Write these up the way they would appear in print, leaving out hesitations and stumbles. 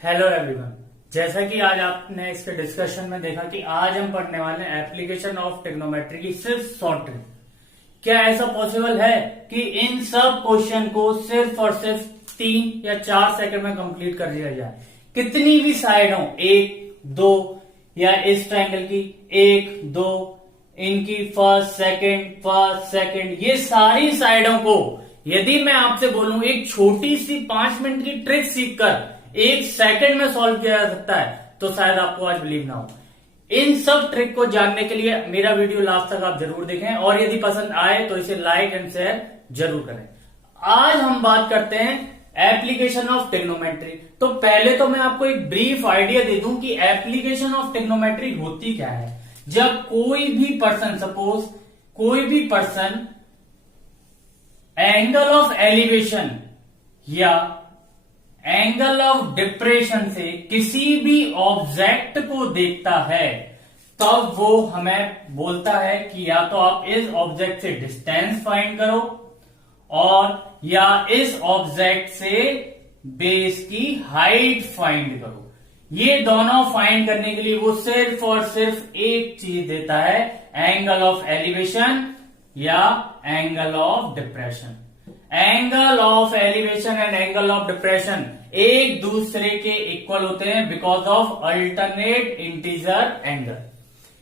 Hello everyone. जैसा कि आज आपने इसके डिस्कशन में देखा कि आज हम पढ़ने वाले हैं एप्लीकेशन ऑफ ट्रिग्नोमेट्री की सिर्फ शॉर्ट ट्रिक। क्या ऐसा पॉसिबल है कि इन सब क्वेश्चन को सिर्फ और सिर्फ 3 या 4 सेकंड में कंप्लीट कर दिया जाए? कितनी भी साइड हो, 1, 2 या इस ट्रायंगल की 1, 2, इनकी फर्स्ट सेकंड, ये सारी साइडों को यदि मैं आपसे बोलूं एक छोटी सी 5 मिनट की ट्रिक सीखकर 1 सेकंड में सॉल्व किया जा सकता है तो शायद आपको आज बिलीव ना हो। इन सब ट्रिक को जानने के लिए मेरा वीडियो लास्ट तक आप जरूर देखें और यदि पसंद आए तो इसे लाइक एंड शेयर जरूर करें। आज हम बात करते हैं एप्लीकेशन ऑफ ट्रिग्नोमेट्री। तो पहले तो मैं आपको एक ब्रीफ आइडिया दे दूं कि एप्लीकेशन ऑफ ट्रिग्नोमेट्री होती क्या है। जब कोई भी पर्सन, सपोज कोई भी पर्सन एंगल ऑफ एलिवेशन या एंगल ऑफ डिप्रेशन से किसी भी ऑब्जेक्ट को देखता है, तब वो हमें बोलता है कि या तो आप इस ऑब्जेक्ट से डिस्टेंस फाइंड करो और या इस ऑब्जेक्ट से बेस की हाइट फाइंड करो। ये दोनों फाइंड करने के लिए वो सिर्फ और सिर्फ एक चीज देता है, एंगल ऑफ एलिवेशन या angle of depression. Angle of elevation and angle of depression एक दूसरे के इक्वल होते हैं because of alternate integer angle.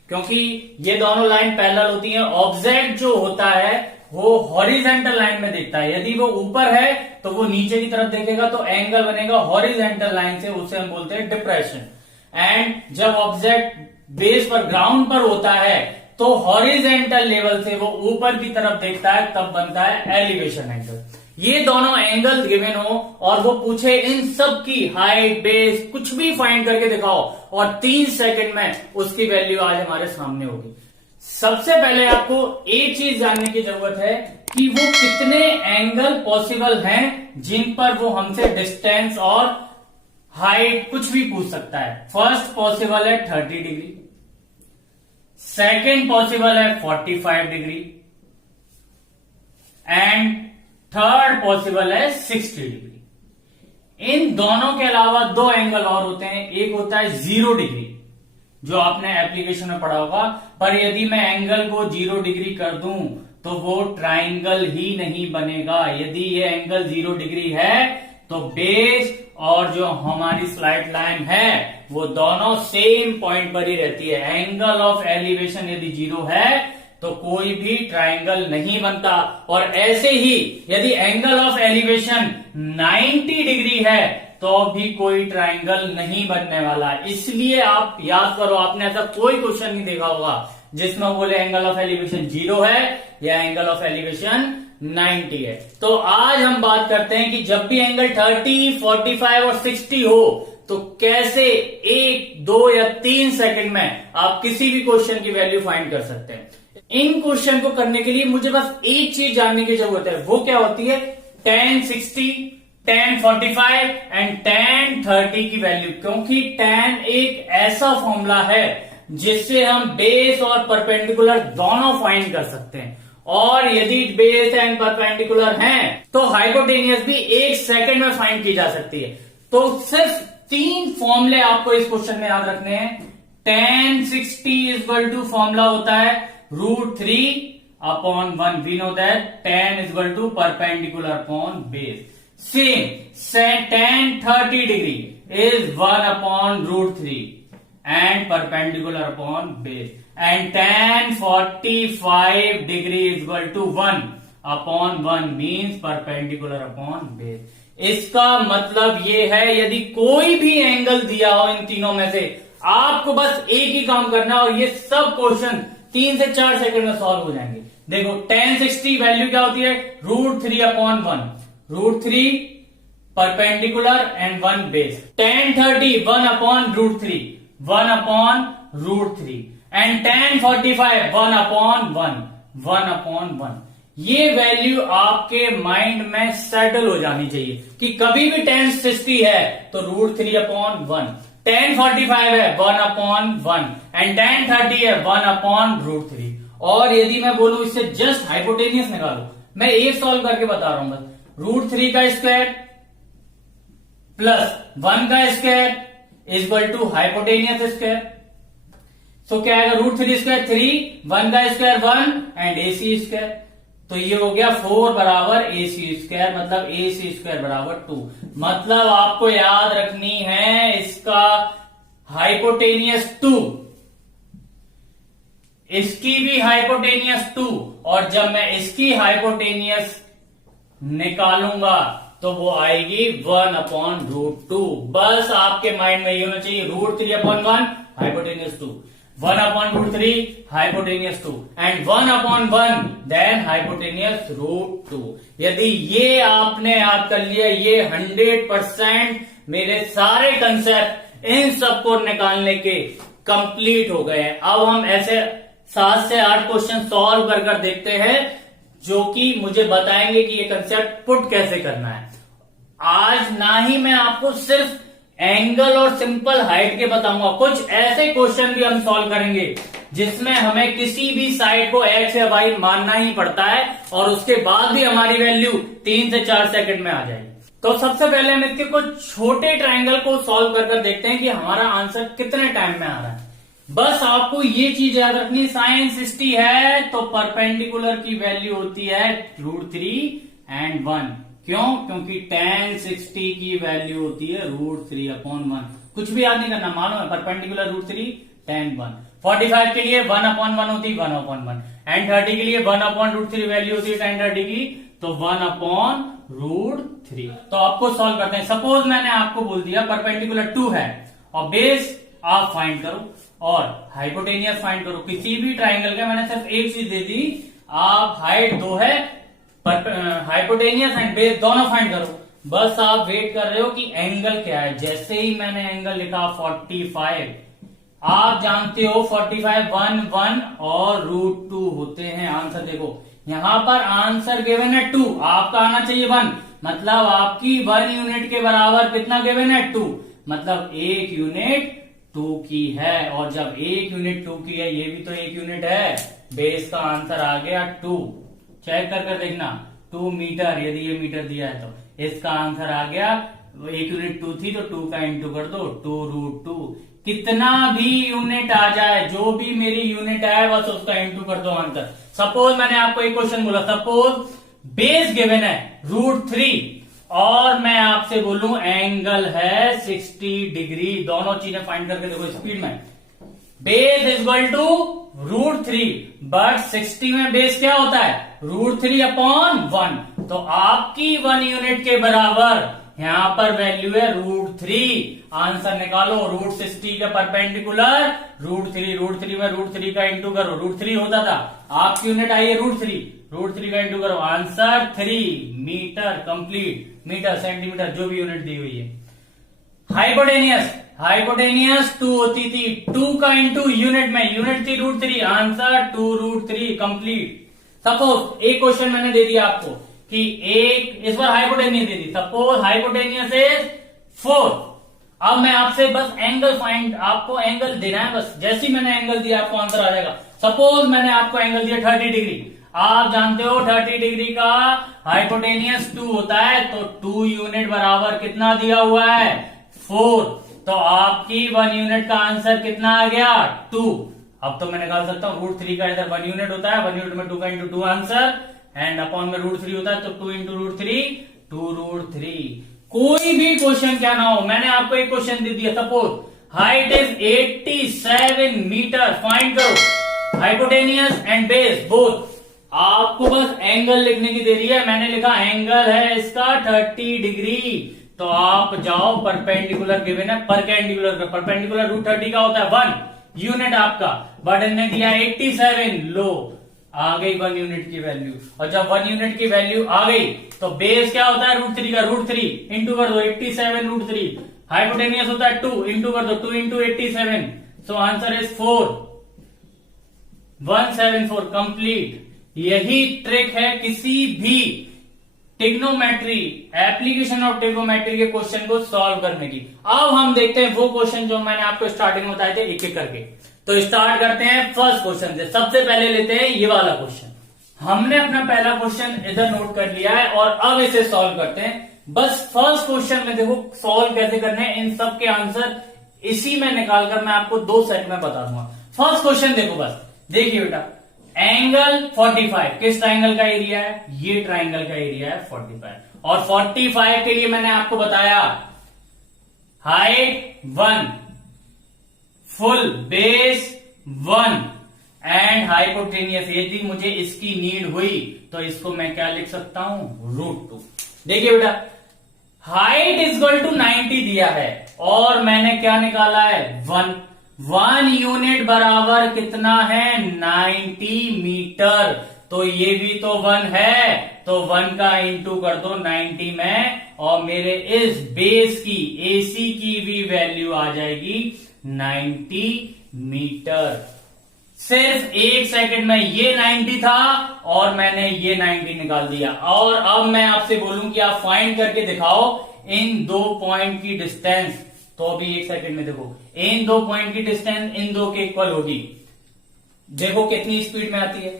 क्योंकि ये दोनों लाइन पैरेलल होती हैं, ऑब्जेक्ट जो होता है वो हॉरिजेंटल लाइन में देखता है। यदि वो ऊपर है तो वो नीचे की तरफ देखेगा तो एंगल बनेगा हॉरिजेंटल लाइन से, उसे हम बोलते हैं डिप्रेशन। एंड जब ऑब्जेक्ट बेस पर ग्राउंड पर होता है तो हॉरिजेंटल लेवल से वो ऊपर की तरफ देखता है, तब बनता है एलिवेशन एंगल। ये दोनों एंगल गिवन हो और वो पूछे इन सब की हाइट, बेस कुछ भी फाइंड करके दिखाओ और 3 सेकंड में उसकी वैल्यू आज हमारे सामने होगी। सबसे पहले आपको एक चीज जानने की जरूरत है कि वो कितने एंगल पॉसिबल हैं जिन पर वो हमसे डिस्टेंस और हाइट कुछ भी पूछ सकता है। फर्स्ट पॉसिबल है 30 डिग्री, सेकेंड पॉसिबल है 45 डिग्री एंड थर्ड पॉसिबल है 60 डिग्री। इन दोनों के अलावा 2 एंगल और होते हैं। एक होता है 0 डिग्री जो आपने एप्लीकेशन में पढ़ा होगा, पर यदि मैं एंगल को 0 डिग्री कर दूं तो वो ट्राइंगल ही नहीं बनेगा। यदि ये एंगल 0 डिग्री है तो बेस और जो हमारी स्लाइड लाइन है वो दोनों सेम पॉइंट पर ही रहती है। एंगल ऑफ एलिवेशन यदि 0 है तो कोई भी ट्राइंगल नहीं बनता, और ऐसे ही यदि एंगल ऑफ एलिवेशन 90 डिग्री है तो भी कोई ट्राइंगल नहीं बनने वाला। इसलिए आप याद करो, आपने ऐसा कोई क्वेश्चन नहीं देखा होगा जिसमें बोले एंगल ऑफ एलिवेशन 0 है या एंगल ऑफ एलिवेशन 90 है। तो आज हम बात करते हैं कि जब भी एंगल 30, 45 और 60 हो तो कैसे 1, 2 या 3 सेकंड में आप किसी भी क्वेश्चन की वैल्यू फाइंड कर सकते हैं। इन क्वेश्चन को करने के लिए मुझे बस एक चीज जानने की जरूरत है, वो क्या होती है tan 60, tan 45 एंड tan 30 की वैल्यू। क्योंकि tan एक ऐसा फॉर्मूला है जिससे हम बेस और परपेंडिकुलर दोनों फाइंड कर सकते हैं, और यदि बेस एंड परपेंडिकुलर हैं तो हाइपोटेनियस भी 1 सेकंड में फाइंड की जा सकती है। तो सिर्फ 3 फॉर्मूले आपको इस क्वेश्चन में याद रखने हैं। tan 60 इक्वल टू फॉर्मूला होता है √3/1। We know that tan equal to perpendicular upon base. Same tan 30 degree is 1/√3 and perpendicular upon base, and tan 45 degree is equal to 1/1 means perpendicular upon base। इसका मतलब ये है यदि कोई भी angle दिया हो इन तीनों में से, आपको बस एक ही काम करना है और ये सब क्वेश्चन 3 से 4 सेकंड में सॉल्व हो जाएंगे। देखो tan 60 वैल्यू क्या होती है √3/1, √3 perpendicular and 1 base. tan 30 1/√3, 1/√3 and tan 45 1/1। ये वैल्यू आपके माइंड में सेटल हो जानी चाहिए कि कभी भी tan 60 है तो √3/1, tan 45 है 1/1 एंड tan 30 है 1/√3। और यदि मैं बोलूं इससे जस्ट हाइपोटेनियस निकालो, मैं एक सॉल्व करके बता रहा हूं बस। √3 का स्क्वायर प्लस 1 का square is equal to hypotenuse square. So क्या आएगा, √3 स्क्वायर 3, 1 का स्क्वायर 1 एंड AC स्क्वायर। तो ये हो गया 4 बराबर AC स्क्वायर, मतलब AC स्क्वायर बराबर 2। मतलब आपको याद रखनी है इसका हाइपोटेनियस 2, इसकी भी हाइपोटेनियस 2, और जब मैं इसकी हाइपोटेनियस निकालूंगा तो वो आएगी 1/√2। बस आपके माइंड में ये होना चाहिए, √3/1 hypotenuse 2, 1/√3 hypotenuse 2 and 1/1 then hypotenuse √2। यदि ये आपने याद कर लिया, ये 100% मेरे सारे कंसेप्ट इन सबको निकालने के कंप्लीट हो गए हैं। अब हम ऐसे 7 से 8 क्वेश्चन सॉल्व कर कर देखते हैं जो कि मुझे बताएंगे कि ये कंसेप्ट पुट कैसे करना है। आज ना ही मैं आपको सिर्फ एंगल और सिंपल हाइट के बताऊंगा, कुछ ऐसे क्वेश्चन भी हम सॉल्व करेंगे जिसमें हमें किसी भी साइड को एक्स या वाई मानना ही पड़ता है और उसके बाद भी हमारी वैल्यू 3 से 4 सेकंड में आ जाएगी। तो सबसे पहले हम इसके कुछ छोटे ट्रायंगल को सॉल्व कर कर देखते हैं कि हमारा आंसर कितने टाइम में आ रहा है। बस आपको ये चीज याद रखनी, sin 60 है तो परपेंडिकुलर की वैल्यू होती है √3 एंड 1। क्यों? क्योंकि tan 60 की वैल्यू होती है √3/1। कुछ भी याद नहीं करना, मालूम है, परपेंडिकुलर √3 tan 1। 45 के लिए 1/1 होती है 1/1 एंड 30 के लिए 1/√3 वैल्यू होती है tan 30 की, तो 1/√3। तो आपको सॉल्व करते हैं। सपोज मैंने आपको बोल दिया परपेंडिकुलर 2 है और बेस आप फाइंड करो और हाइपोटेनियस फाइंड करो। किसी भी ट्राइंगल का मैंने सिर्फ एक चीज दे दी, आप हाइट 2 है, हाइपोटेनियस एंड बेस दोनों फाइंड करो। बस आप वेट कर रहे हो कि एंगल क्या है। जैसे ही मैंने एंगल लिखा 45, आप जानते हो 45 1 और √2 होते हैं। आंसर देखो, यहां पर आंसर गिवन है 2, आपका आना चाहिए 1, मतलब आपकी 1 यूनिट के बराबर कितना गिवन है 2, मतलब 1 यूनिट 2 की है। और जब 1 यूनिट 2 की है, ये भी तो 1 यूनिट है, बेस का आंसर आ गया 2। चेक कर कर देखना, 2 मीटर, यदि ये मीटर दिया है तो इसका आंसर आ गया, 1 यूनिट 2 थी तो 2 का इंटू कर दो, 2√2। कितना भी यूनिट आ जाए, जो भी मेरी यूनिट है बस उसका इंटू कर दो आंसर। सपोज मैंने आपको एक क्वेश्चन बोला, सपोज बेस गिवन है √3 और मैं आपसे बोलूं एंगल है 60 डिग्री, दोनों चीजें फाइंड करके देखो स्पीड में। Base is equal to √3 but 60 में बेस क्या होता है √3/1। तो आपकी 1 यूनिट के बराबर यहां पर वैल्यू है √3। आंसर निकालो, √60 का परपेंडिकुलर √3 में √3 का इंटू करो, √3 होता था, आपकी यूनिट आई है √3 का इंटू करो, answer 3 metre complete. Metre centimetre जो भी यूनिट दी हुई है। हाइपोटेनियस 2 होती थी, 2 का इंटू यूनिट में, यूनिट थी √3, आंसर 2√3 कंप्लीट। सपोज एक क्वेश्चन मैंने दे दिया आपको कि एक, इस बार हाइपोटेनियस दे दी, सपोज हाइपोटेनियस इज 4। अब मैं आपसे बस एंगल फाइंड, आपको एंगल देना है, बस जैसे ही मैंने एंगल दिया आपको आंसर आ जाएगा। सपोज मैंने आपको एंगल दिया 30 डिग्री, आप जानते हो 30 डिग्री का हाइपोटेनियस 2 होता है, तो 2 यूनिट बराबर कितना दिया हुआ है 4, तो आपकी 1 यूनिट का आंसर कितना आ गया 2। अब तो मैं निकाल सकता हूं, √3 का इधर 1 यूनिट होता है, 1 यूनिट में 2 का इंटू 2 आंसर एंड अपॉन में √3 होता है, तो 2 इंटू √3 2√3। कोई भी क्वेश्चन क्या ना हो, मैंने आपको एक क्वेश्चन दे दिया, suppose height is 87 metre, find करो हाइपोटेनियस एंड बेस बोथ। आपको बस एंगल लिखने की देरी है, मैंने लिखा एंगल है इसका 30 डिग्री, तो आप जाओ परपेंडिकुलर गिवन है, परपेंडिकुलर √30 का होता है 1 यूनिट आपका, बट इन्हें दिया 87, लो आ गई 1 यूनिट की वैल्यू। और जब 1 यूनिट की वैल्यू आ गई तो बेस क्या होता है √3 का, √3 इंटू कर दो 87 √3, हाइपोटेनियस होता है 2 इंटू कर दो 2 into 87, so answer is 4 174 complete. यही ट्रिक है किसी भी ट्रिग्नोमेट्री, एप्लीकेशन ऑफ ट्रिग्नोमेट्री के क्वेश्चन को सॉल्व करने की। अब हम देखते हैं वो क्वेश्चन जो मैंने आपको स्टार्टिंग में बताए थे एक एक करके। तो स्टार्ट करते हैं फर्स्ट क्वेश्चन से। सबसे पहले लेते हैं ये वाला क्वेश्चन। हमने अपना पहला क्वेश्चन इधर नोट कर लिया है और अब इसे सॉल्व करते हैं। बस फर्स्ट क्वेश्चन में देखो सॉल्व कैसे करने हैं, इन सब के आंसर इसी में निकालकर मैं आपको 2 सेट में बता दूंगा। फर्स्ट क्वेश्चन देखो, बस देखिए बेटा, एंगल 45 किस ट्राइंगल का एरिया है? ये ट्राइंगल का एरिया है 45, और 45 के लिए मैंने आपको बताया height 1, full bass 1 and hypotenuse. यदि मुझे इसकी नीड हुई तो इसको मैं क्या लिख सकता हूं? √2। देखिए बेटा, हाइट इक्वल टू 90 दिया है और मैंने क्या निकाला है? 1 यूनिट बराबर कितना है? 90 मीटर। तो ये भी तो 1 है, तो 1 का इंटू कर दो 90 में, और मेरे इस बेस की AC की भी वैल्यू आ जाएगी 90 मीटर। सिर्फ 1 सेकंड में ये 90 था और मैंने ये 90 निकाल दिया। और अब मैं आपसे बोलूं कि आप फाइंड करके दिखाओ इन 2 पॉइंट की डिस्टेंस, तो अभी 1 सेकंड में देखो, इन 2 पॉइंट की डिस्टेंस इन 2 के इक्वल होगी। देखो कितनी स्पीड में आती है।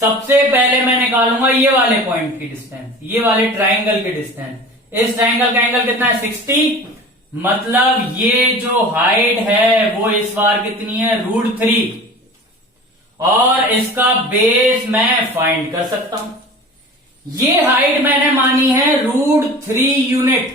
सबसे पहले मैं निकालूंगा ये वाले पॉइंट की डिस्टेंस, ये वाले ट्राइंगल की डिस्टेंस। इस ट्राइंगल का एंगल कितना है? 60। मतलब ये जो हाइट है वो इस बार कितनी है? √3, और इसका बेस मैं फाइंड कर सकता हूं। ये हाइट मैंने मानी है √3 यूनिट,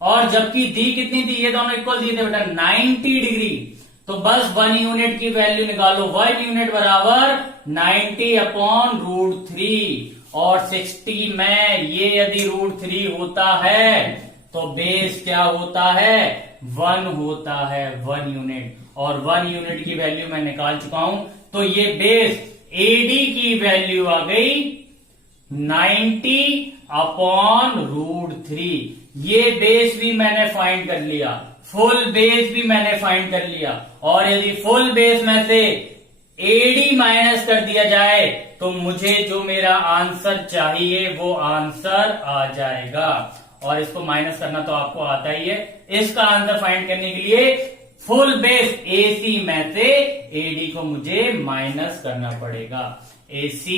और जबकि दी कितनी थी? ये दोनों इक्वल दिए थे बेटा 90 डिग्री। तो बस 1 यूनिट की वैल्यू निकालो। 1 यूनिट बराबर 90 अपॉन √3, और 60 में ये यदि √3 होता है तो बेस क्या होता है? 1 होता है, 1 यूनिट। और 1 यूनिट की वैल्यू मैं निकाल चुका हूं, तो ये बेस AD की वैल्यू आ गई 90 अपॉन √3। ये बेस भी मैंने फाइंड कर लिया, फुल बेस भी मैंने फाइंड कर लिया। और यदि फुल बेस में से AD माइनस कर दिया जाए तो मुझे जो मेरा आंसर चाहिए वो आंसर आ जाएगा। और इसको माइनस करना तो आपको आता ही है। इसका आंसर फाइंड करने के लिए फुल बेस AC में से AD को मुझे माइनस करना पड़ेगा। AC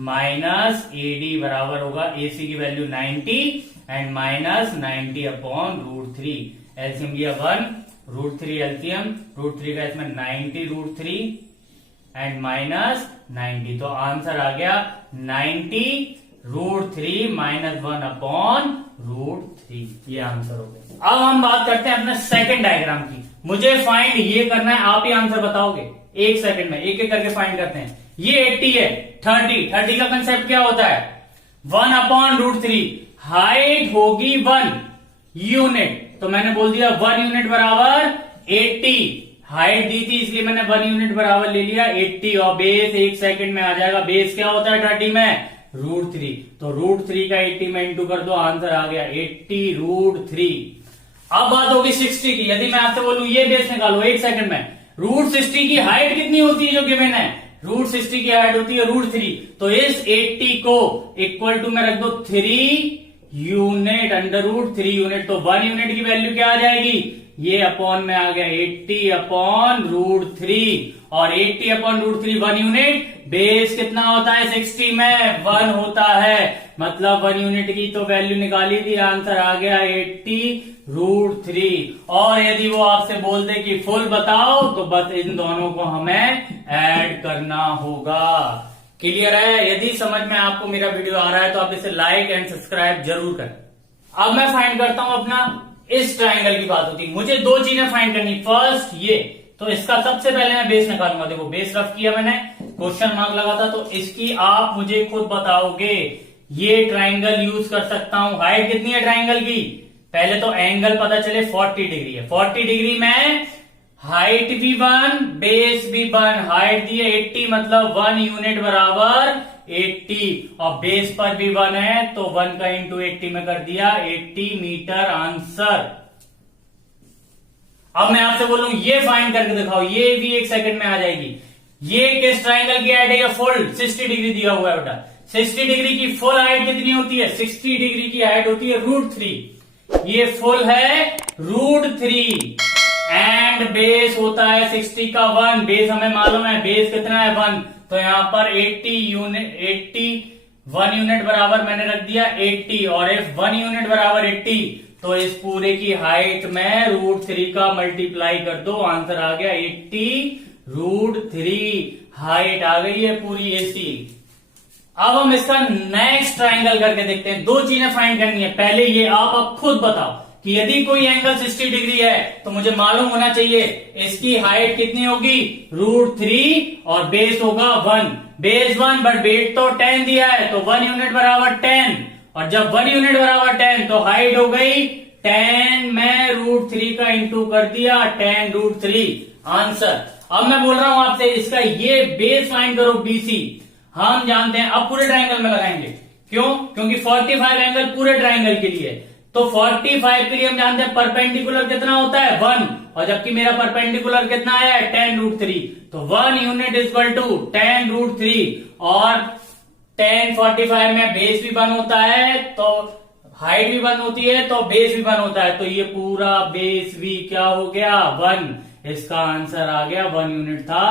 माइनस AD बराबर होगा, AC की value 90 and minus 90 upon √3। LCM लिया 1, √3 एलसीएम, √3 का इसमें 90 √3 एंड माइनस 90। तो आंसर आ गया 90 √3 माइनस 1 अपॉन √3। ये आंसर हो गया। अब हम बात करते हैं अपने सेकंड डायग्राम की। मुझे फाइंड ये करना है, आप ही आंसर बताओगे 1 सेकंड में, एक एक करके फाइंड करते हैं। ये 80 है, 30 का कंसेप्ट क्या होता है? 1 अपॉन √3, हाइट होगी 1 यूनिट, तो मैंने बोल दिया 1 यूनिट बराबर 80। हाइट दी थी इसलिए मैंने 1 यूनिट बराबर ले लिया 80, और बेस 1 सेकंड में आ जाएगा। बेस क्या होता है 30 में? √3। तो √3 का 80 में इंटू कर दो, आंसर आ गया 80 √3। अब बात होगी 60 की। यदि मैं आपसे बोलूं ये बेस निकालो 1 सेकंड में, √60 की हाइट कितनी होती है जो गिवन है? √60 की हाइट होती है √3। तो इस 80 को इक्वल टू में रख दो 3 यूनिट, √3 यूनिट। तो 1 यूनिट की वैल्यू क्या आ जाएगी? ये अपॉन में आ गया 80 अपॉन √3, और 80 अपॉन √3 1 यूनिट। बेस कितना होता है 60 में? 1 होता है, मतलब 1 यूनिट की तो वैल्यू निकाली थी, आंसर आ गया 80 √3। और यदि वो आपसे बोल दे कि फुल बताओ तो बस इन दोनों को हमें ऐड करना होगा। क्लियर है? यदि समझ में आपको मेरा वीडियो आ रहा है तो आप इसे लाइक एंड सब्सक्राइब जरूर करें। अब मैं फाइंड करता हूं अपना, इस ट्राइंगल की बात होती है, मुझे 2 चीजें फाइंड करनी। फर्स्ट ये, तो इसका सबसे पहले मैं बेस निकालूंगा। देखो बेस रफ किया मैंने, क्वेश्चन मार्क लगा था, तो इसकी आप मुझे खुद बताओगे। ये ट्राइंगल यूज कर सकता हूं। हाइट कितनी है ट्राइंगल की? पहले तो एंगल पता चले 40 डिग्री है। 40 डिग्री में हाइट भी 1, बेस भी 1। हाइट दी है 80, मतलब 1 यूनिट बराबर 80, और बेस पर भी 1 है तो 1 का इंटू 80 में कर दिया 80 मीटर आंसर। अब मैं आपसे बोलूं ये फाइंड करके दिखाओ, ये भी 1 सेकंड में आ जाएगी। ये किस ट्राइंगल की हाइट है? फुल 60 डिग्री दिया हुआ है बेटा। 60 डिग्री की फुल हाइट कितनी होती है? 60 डिग्री की हाइट होती है √3। ये फुल है √3 एंड बेस होता है 60 का 1। बेस हमें मालूम है, बेस कितना है 1, तो यहां पर 80 यूनिट, 80 1 यूनिट बराबर मैंने रख दिया 80, और इफ 1 यूनिट बराबर 80 तो इस पूरे की हाइट में √3 का मल्टीप्लाई कर दो, आंसर आ गया 80 √3। हाइट आ गई है पूरी AC। अब हम इसका नेक्स्ट ट्राइंगल करके देखते हैं। दो चीजें फाइंड करनी है। पहले ये आप अब खुद बताओ कि यदि कोई एंगल 60 डिग्री है तो मुझे मालूम होना चाहिए इसकी हाइट कितनी होगी, √3, और बेस होगा 1, बेस 1, बट बेस तो 10 दिया है तो 1 यूनिट बराबर 10, और जब 1 यूनिट बराबर 10 तो हाइट हो गई 10 में √3 का इंटू कर दिया, 10 √3 आंसर। अब मैं बोल रहा हूं आपसे इसका ये बेस फाइंड करो BC। हम जानते हैं, अब पूरे ट्राइंगल में लगाएंगे। क्यों? क्योंकि 45 एंगल पूरे ट्राइंगल के लिए, तो 45 के लिए हम जानते हैं परपेंडिकुलर कितना होता है 1, और जबकि मेरा परपेंडिकुलर कितना आया है 10 √3, तो 1 यूनिट इक्वल टू 10 √3, और 10 45 में बेस भी 1 होता है तो हाइट भी 1 होती है तो बेस भी 1 होता है, तो ये पूरा बेस भी क्या हो गया 1। इसका आंसर आ गया 1 यूनिट था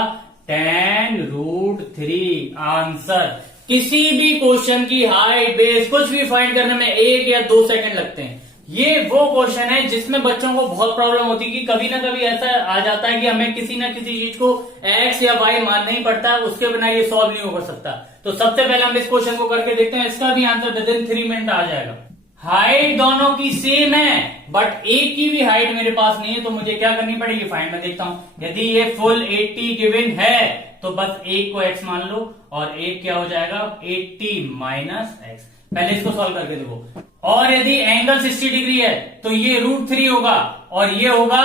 10 √3 आंसर। किसी भी क्वेश्चन की हाइट बेस कुछ भी फाइंड करने में 1 या 2 सेकंड लगते हैं। ये वो क्वेश्चन है जिसमें बच्चों को बहुत प्रॉब्लम होती है कि कभी ना कभी ऐसा आ जाता है कि हमें किसी ना किसी चीज को x या y मानना ही पड़ता है, उसके बिना ये सॉल्व नहीं हो सकता। तो सबसे पहले हम इस क्वेश्चन को करके देखते हैं, इसका भी आंसर विद इन 3 मिनट आ जाएगा। हाइट दोनों की सेम है बट एक की भी हाइट मेरे पास नहीं है, तो मुझे क्या करनी पड़ेगी, फाइंड में देखता हूं। यदि ये फुल 80 गिवन है तो बस एक को x मान लो, और एक क्या हो जाएगा 80 माइनस x। पहले इसको सॉल्व करके देखो। और यदि एंगल 60 डिग्री है तो ये √3 होगा और ये होगा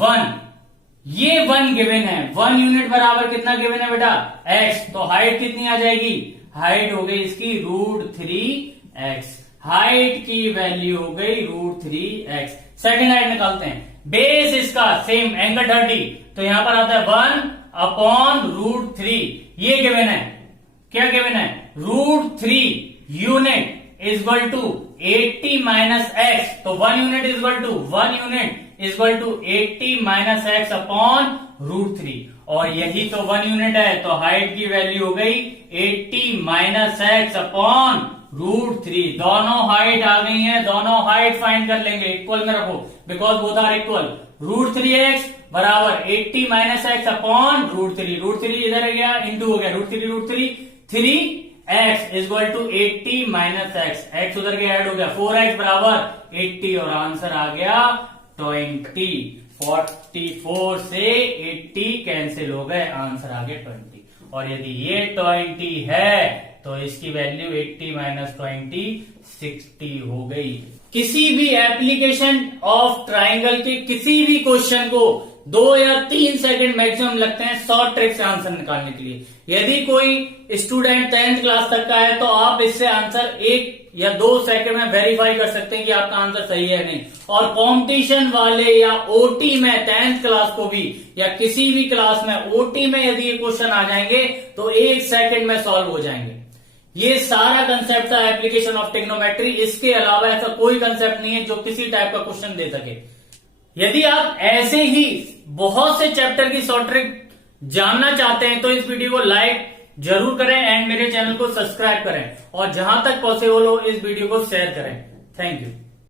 1। ये 1 गिवन है, 1 यूनिट बराबर कितना गिवन है बेटा x, तो हाइट कितनी आ जाएगी, हाइट हो गई इसकी √3x। हाइट की वैल्यू हो गई √3x। सेकंड हाइट निकालते हैं। बेस इसका सेम एंगल 30, तो यहां पर आता है 1/√3। ये गिवन है, क्या गिवन है √3 unit equal to 80 minus x, तो 1 unit equal to 1 unit equal to 80 minus x/√3, और यही तो 1 यूनिट है, तो हाइट की वैल्यू हो गई 80 माइनस x/√3। दोनों हाइट आ गई हैं, दोनों हाइट फाइंड कर लेंगे, इक्वल में रखो because both are equal. √3x बराबर 80 माइनस x/√3, √3 इधर गया इंटू हो गया √3 3x equal to 80 minus x उधर के ऐड हो गया 4x बराबर 80, और आंसर आ गया 20। 44 से 80 कैंसिल हो गए, आंसर आ गया 20। और यदि ये 20 है तो इसकी वैल्यू 80 माइनस 20 60 हो गई। किसी भी एप्लीकेशन ऑफ ट्राइंगल के किसी भी क्वेश्चन को 2 या 3 सेकंड मैक्सिमम लगते हैं शॉर्ट ट्रिक से आंसर निकालने के लिए। यदि कोई स्टूडेंट 10th क्लास तक का है तो आप इससे आंसर 1 या 2 सेकंड में वेरीफाई कर सकते हैं कि आपका आंसर सही है नहीं। और कंपटीशन वाले या ओटी में 10th क्लास को भी या किसी भी क्लास में ओटी में यदि ये क्वेश्चन आ जाएंगे तो 1 सेकंड में सॉल्व हो जाएंगे। ये सारा कंसेप्ट था एप्लीकेशन ऑफ ट्रिग्नोमेट्री। इसके अलावा ऐसा कोई कंसेप्ट नहीं है जो किसी टाइप का क्वेश्चन दे सके। यदि आप ऐसे ही बहुत से चैप्टर की शॉर्ट ट्रिक जानना चाहते हैं तो इस वीडियो को लाइक जरूर करें एंड मेरे चैनल को सब्सक्राइब करें, और जहां तक पॉसिबल हो इस वीडियो को शेयर करें। Thank you.